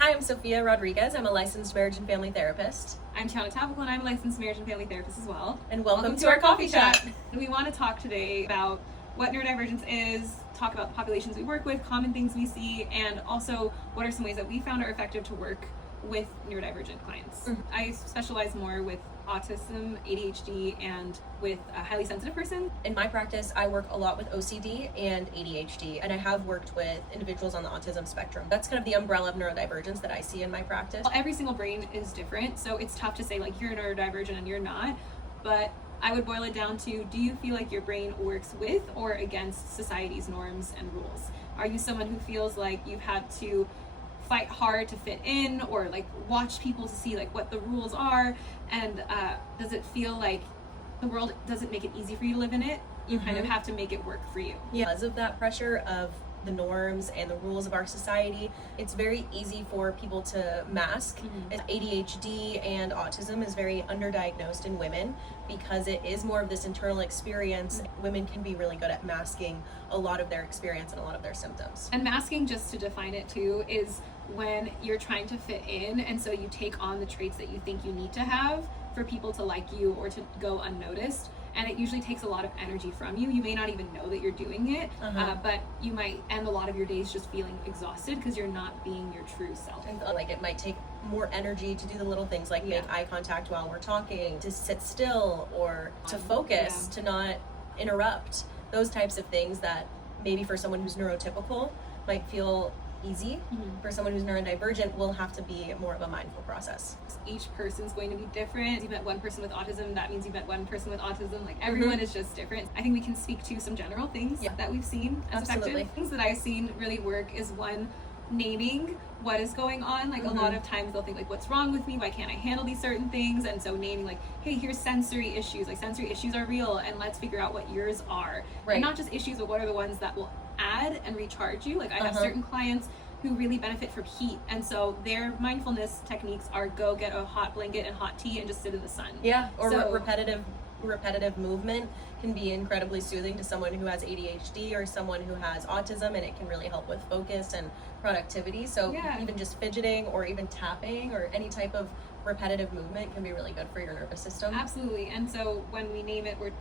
Hi, I'm Sophia Rodriguez. I'm a licensed marriage and family therapist. I'm Tyana Tavakol, and I'm a licensed marriage and family therapist as well. And welcome to our coffee chat. We want to talk today about what neurodivergence is, talk about the populations we work with, common things we see, and also what are some ways that we found are effective to work with neurodivergent clients. I specialize more with autism, ADHD, and with a highly sensitive person. In my practice, I work a lot with OCD and ADHD, and I have worked with individuals on the autism spectrum. That's kind of the umbrella of neurodivergence that I see in my practice. Every single brain is different, so it's tough to say like you're neurodivergent and you're not, but I would boil it down to, do you feel like your brain works with or against society's norms and rules? Are you someone who feels like you've had to fight hard to fit in, or like watch people to see like what the rules are, and does it feel like the world doesn't make it easy for you to live in it? You kind of have to make it work for you. Yeah, because of that pressure of the norms and the rules of our society, it's very easy for people to mask. ADHD and autism is very underdiagnosed in women because it is more of this internal experience. Women can be really good at masking a lot of their experience and a lot of their symptoms. And masking, just to define it too, is when you're trying to fit in, and so you take on the traits that you think you need to have for people to like you or to go unnoticed. And it usually takes a lot of energy from you. You may not even know that you're doing it, but you might end a lot of your days just feeling exhausted because you're not being your true self. And like it might take more energy to do the little things like make eye contact while we're talking, to sit still, or to focus, to not interrupt. Those types of things that maybe for someone who's neurotypical might feel easy. For someone who's neurodivergent will have to be more of a mindful process. Each person's going to be different. You met one person with autism, that means you met one person with autism. Like everyone is just different. I think we can speak to some general things that we've seen as effective. Things that I've seen really work is one, naming what is going on. Like a lot of times they'll think like, what's wrong with me? Why can't I handle these certain things? And so naming like, hey, here's sensory issues. Like sensory issues are real, and let's figure out what yours are. And not just issues, but what are the ones that will add and recharge you. Like I have certain clients who really benefit from heat, and so their mindfulness techniques are go get a hot blanket and hot tea and just sit in the sun. Repetitive movement can be incredibly soothing to someone who has ADHD or someone who has autism, and it can really help with focus and productivity. So even just fidgeting or even tapping or any type of repetitive movement can be really good for your nervous system. Absolutely. And so when we name it, we're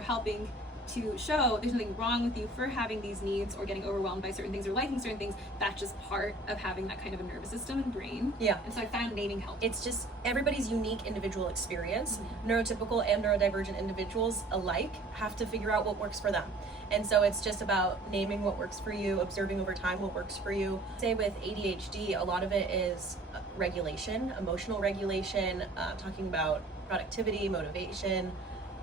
helping to show there's nothing wrong with you for having these needs or getting overwhelmed by certain things or liking certain things. That's just part of having that kind of a nervous system and brain. And so I found naming help. It's just everybody's unique individual experience. Neurotypical and neurodivergent individuals alike have to figure out what works for them. And so it's just about naming what works for you, observing over time what works for you. Say with ADHD, a lot of it is regulation, emotional regulation, talking about productivity, motivation.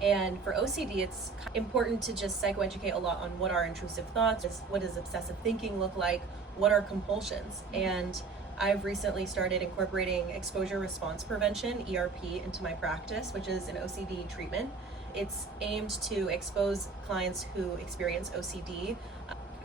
And for OCD, it's important to just psychoeducate a lot on what are intrusive thoughts, what does obsessive thinking look like, what are compulsions. And I've recently started incorporating exposure response prevention, ERP, into my practice, which is an OCD treatment. It's aimed to expose clients who experience OCD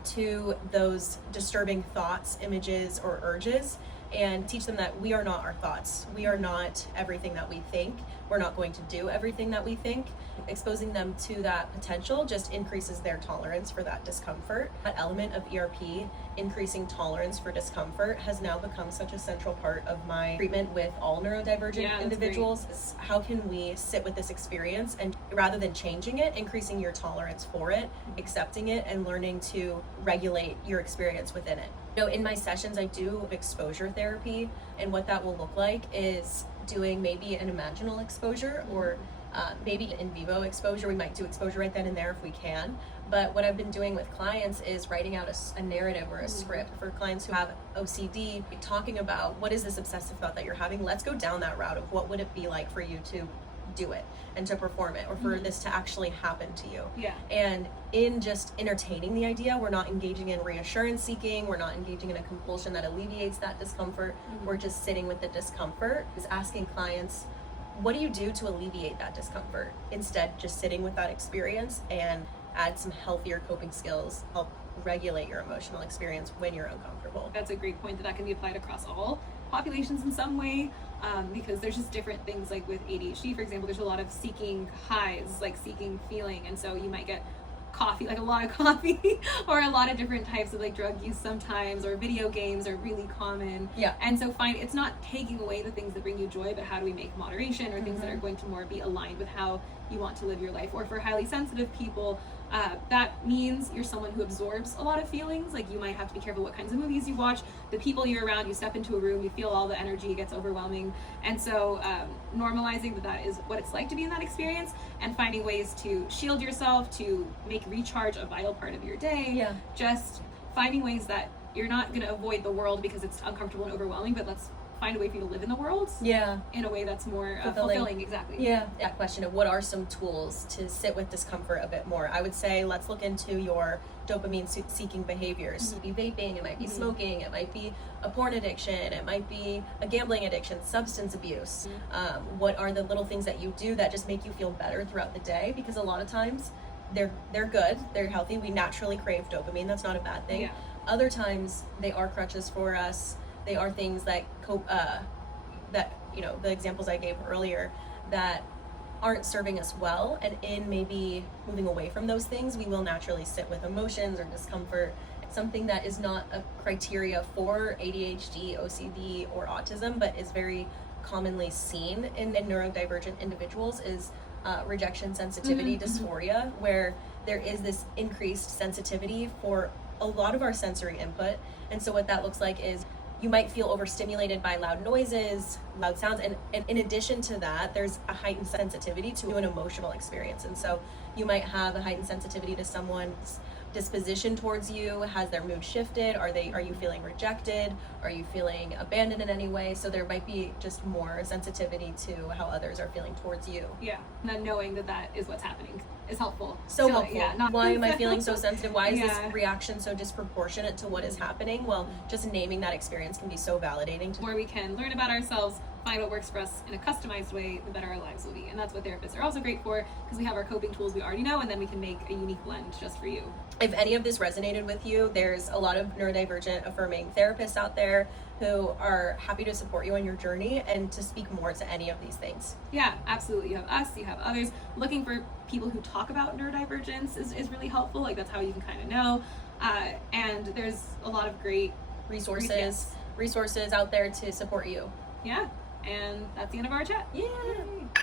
to those disturbing thoughts, images, or urges, and teach them that we are not our thoughts. We are not everything that we think. We're not going to do everything that we think. Exposing them to that potential just increases their tolerance for that discomfort. That element of ERP, increasing tolerance for discomfort, has now become such a central part of my treatment with all neurodivergent individuals. How can we sit with this experience and rather than changing it, increasing your tolerance for it, accepting it, and learning to regulate your experience within it. So in my sessions, I do exposure therapy, and what that will look like is doing maybe an imaginal exposure or maybe in vivo exposure. We might do exposure right then and there if we can. But what I've been doing with clients is writing out a narrative or a script for clients who have OCD, talking about what is this obsessive thought that you're having. Let's go down that route of what would it be like for you to do it and to perform it, or for this to actually happen to you. And in just entertaining the idea, we're not engaging in reassurance seeking, we're not engaging in a compulsion that alleviates that discomfort. We're just sitting with the discomfort, is asking clients, what do you do to alleviate that discomfort? Instead, just sitting with that experience and add some healthier coping skills, help regulate your emotional experience when you're uncomfortable. That's a great point, that can be applied across all populations in some way, because there's just different things. Like with ADHD, for example, there's a lot of seeking highs, like seeking feeling, and so you might get coffee, like a lot of coffee, or a lot of different types of like drug use sometimes, or video games are really common. Yeah. And so it's not taking away the things that bring you joy, but how do we make moderation, or things that are going to more be aligned with how you want to live your life. Or for highly sensitive people, that means you're someone who absorbs a lot of feelings. Like you might have to be careful what kinds of movies you watch, the people you're around. You step into a room, you feel all the energy, it gets overwhelming. And so normalizing that is what it's like to be in that experience, and finding ways to shield yourself, to make recharge a vital part of your day. Yeah. Just finding ways that you're not going to avoid the world because it's uncomfortable and overwhelming, but let's find a way for you to live in the world in a way that's more fulfilling. Exactly. Yeah. That question of what are some tools to sit with discomfort a bit more, I would say let's look into your dopamine seeking behaviors. It might be vaping, it might be smoking, it might be a porn addiction, it might be a gambling addiction, substance abuse. What are the little things that you do that just make you feel better throughout the day? Because a lot of times they're good, they're healthy, we naturally crave dopamine, that's not a bad thing. Yeah. Other times they are crutches for us. They are things that that, you know, the examples I gave earlier that aren't serving us well, and in maybe moving away from those things, we will naturally sit with emotions or discomfort. Something that is not a criteria for ADHD, OCD, or autism, but is very commonly seen in neurodivergent individuals is rejection sensitivity dysphoria, where there is this increased sensitivity for a lot of our sensory input. And so what that looks like is you might feel overstimulated by loud noises, loud sounds, and in addition to that, there's a heightened sensitivity to an emotional experience. And so you might have a heightened sensitivity to someone's disposition towards you. Has their mood shifted? Are you feeling rejected? Are you feeling abandoned in any way? So there might be just more sensitivity to how others are feeling towards you. Yeah, and then knowing that is what's happening is helpful. So helpful. Yeah, Why am I feeling so sensitive? Why is this reaction so disproportionate to what is happening? Well, just naming that experience can be so validating. The more we can learn about ourselves, find what works for us in a customized way, the better our lives will be. And that's what therapists are also great for, because we have our coping tools we already know, and then we can make a unique blend just for you. If any of this resonated with you, there's a lot of neurodivergent affirming therapists out there who are happy to support you on your journey and to speak more to any of these things. Yeah, absolutely. You have us, you have others. Looking for people who talk about neurodivergence is really helpful. Like that's how you can kind of know. And there's a lot of great resources out there to support you. Yeah, and that's the end of our chat. Yeah.